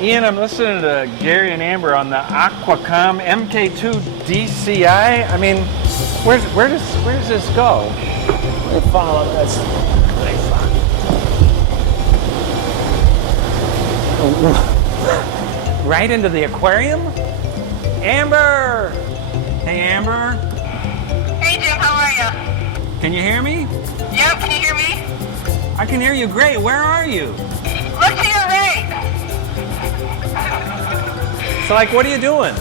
Ian, I'm listening to Gary and Amber on the Aquacom MK2 DCI. I mean, where does this go? We follow this. Right into the aquarium? Amber! Hey, Amber. Hey, Jim, how are you? Can you hear me? Yep, can you hear me? I can hear you great. Where are you? Look to your right. So, like, what are you doing?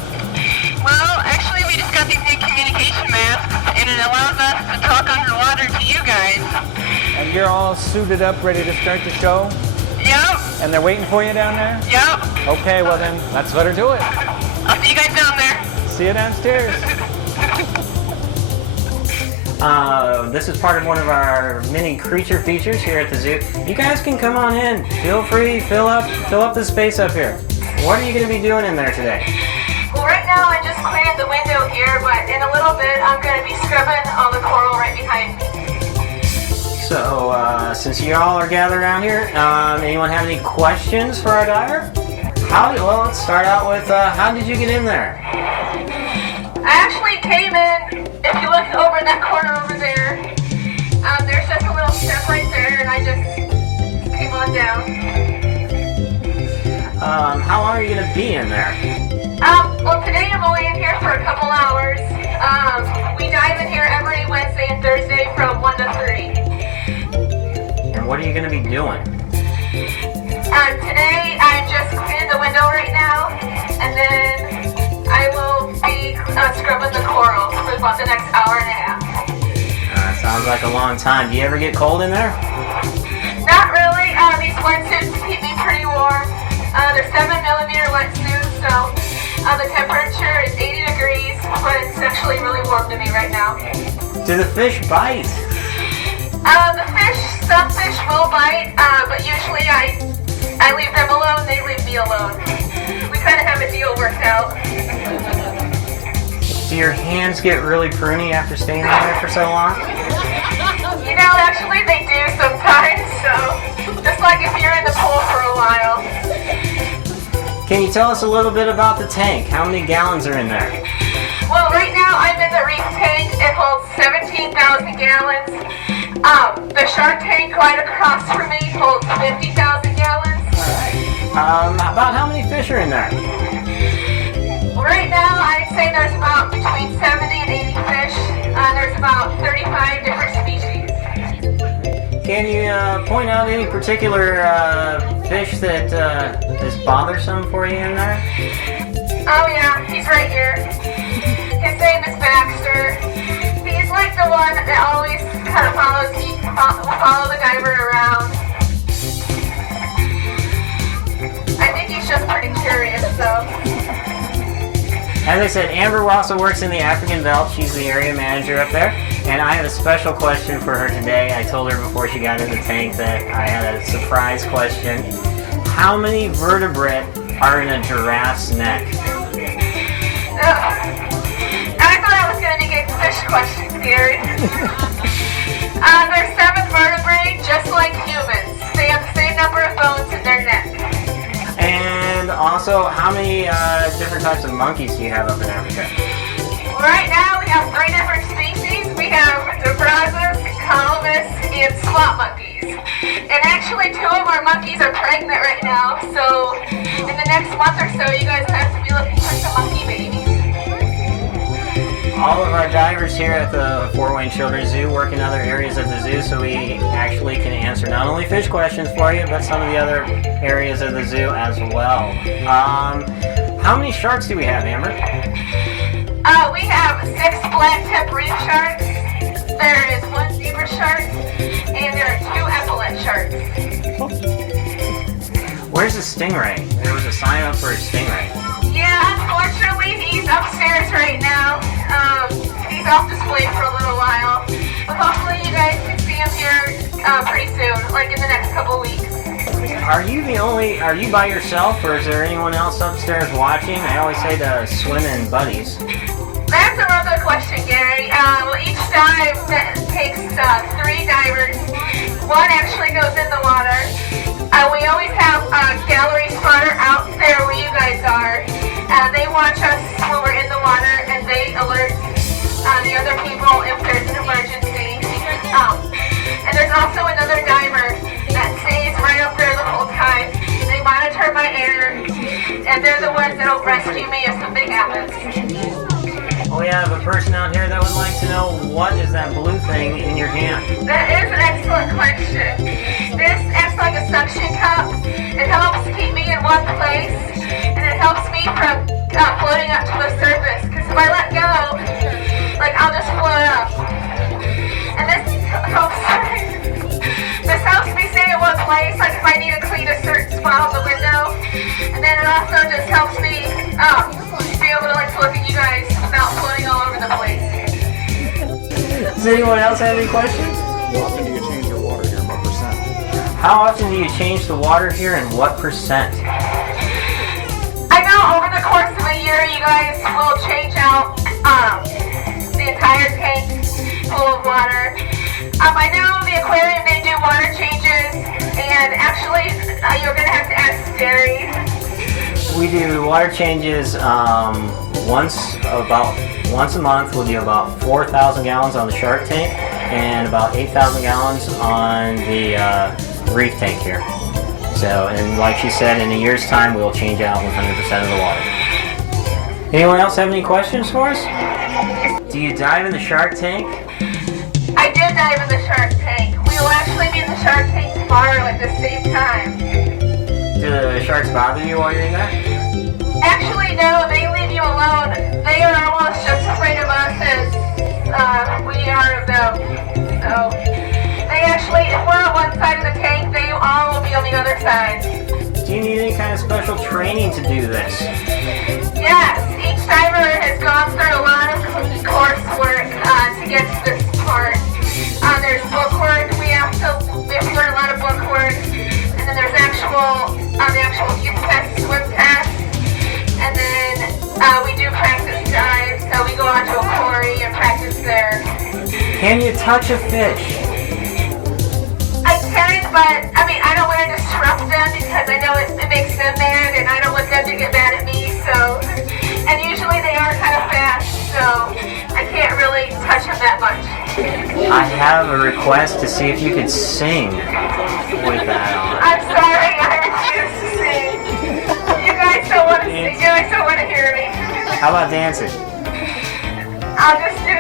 Well, actually, we just got these new communication masks, and it allows us to talk underwater to you guys. And you're all suited up, ready to start the show? Yep, And they're waiting for you down there? yep. Okay, well then, let's let her do it. I'll see you guys down there. See you downstairs. This is part of one of our mini creature features here at the zoo. You guys can come on in. Feel free, fill up the space up here. What are you going to be doing in there today? Well, right now I just cleared the window here, but in a little bit I'm going to be scrubbing all the coral right behind me. So, since you all are gathered around here, anyone have any questions for our diver? Well, let's start out with, how did you get in there? I actually came in, if you look over in that corner over there, there's just a little step right there, and I just came on down. How long are you going to be in there? Well, today I'm only in here for a couple hours. We dive in here every Wednesday and Thursday from 1 to 3. And what are you going to be doing? Today I'm just cleaning the window right now, and then I will be scrubbing the coral for about the next hour and a half. Sounds like a long time. Do you ever get cold in there? Not really. These wetsuits keep me pretty warm. They're 7mm wetsuits, so the temperature is 80 degrees, but it's actually really warm to me right now. Do the fish bite? Some fish will bite, but usually I leave them alone, they leave me alone. We kind of have a deal worked out. Do your hands get really pruny after staying in there for so long? You know, actually they do sometimes, so just like if you're in the pool for a while. Can you tell us a little bit about the tank? How many gallons are in there? Well, right now I'm in the reef tank. It holds 17,000 gallons. The shark tank right across from me holds 50,000 gallons. About how many fish are in there? Right now, I'd say there's about between 70 and 80 fish. There's about 35 different species. Can you point out any particular fish that is bothersome for you in there? Oh yeah, he's right here. His name is Baxter. He's like the one that always kind of follow the diver around. I think he's just pretty curious, though. As I said, Amber also works in the African Belt. She's the area manager up there. And I have a special question for her today. I told her before she got in the tank that I had a surprise question. How many vertebrae are in a giraffe's neck? I thought I was going to be getting fish questions, Gary. There's 7 vertebrae, just like humans. They have the same number of bones in their neck. And also, how many different types of monkeys do you have up in Africa? Right now, we have 3 different species. We have the brazos, colobus, and slot monkeys. And actually, 2 of our monkeys are pregnant right now. So, in the next month or so, you guys have to be looking for some monkey babies. All of our divers here at the Fort Wayne Children's Zoo work in other areas of the zoo, so we actually can answer not only fish questions for you, but some of the other areas of the zoo as well. How many sharks do we have, Amber? We have 6 black-tip reef sharks. There is 1 zebra shark, and there are 2 epaulet sharks. Where's the stingray? There was a sign up for a stingray. Yeah, unfortunately, he's upstairs right now. He's off display for a little while. But hopefully you guys can see him here pretty soon, like in the next couple weeks. Are you by yourself, or is there anyone else upstairs watching? I always say to swim in buddies. That's another question, Gary. Well, each dive takes 3 divers. 1 actually goes in the water. We always have a gallery spotter out there and they're the ones that'll rescue me if something happens. We have a person out here that would like to know, what is that blue thing in your hand? That is an excellent question. This acts like a suction cup. It helps keep me in one place, and it helps me from floating up to the surface. Because if I let go, like I'll just float up. And this helps me stay in one place, like if I need to clean a certain spot on the window. And then it also just helps me be able to like look at you guys without floating all over the place. Does anyone else have any questions? How often do you change your water here? What percent? How often do you change the water here and what percent? I know over the course of a year you guys will change out the entire tank full of water. I know the aquarium, they do water changes, and actually you're going to have to ask Gary. We do water changes once a month. We'll do about 4,000 gallons on the shark tank and about 8,000 gallons on the reef tank here. So, and like she said, in a year's time, we'll change out 100% of the water. Anyone else have any questions for us? Do you dive in the shark tank? I did dive in the shark tank. We will actually be in the shark tank tomorrow at the same time. Do the sharks bother you while you're in there? Actually, no, they leave you alone. They are almost just as afraid of us as we are of them. So, they actually, if we're on one side of the tank, they all will be on the other side. Do you need any kind of special training to do this? Yes, each diver has gone through a lot of coursework to get to this part. There's book work, we have to learn a lot of book work, and then there's the actual youth test, swim test, and then we do practice dives, so we go onto a quarry and practice there. Can you touch a fish? I can, but I don't want to disrupt them because I know it makes them mad, and I don't want them to get mad at me, so, and usually they are kind of fast, so I can't really touch them that much. I have a request to see if you could sing with that on. I'm sorry, I refuse to sing. You guys don't want to sing, you guys don't want to hear me. How about dancing? I'll just do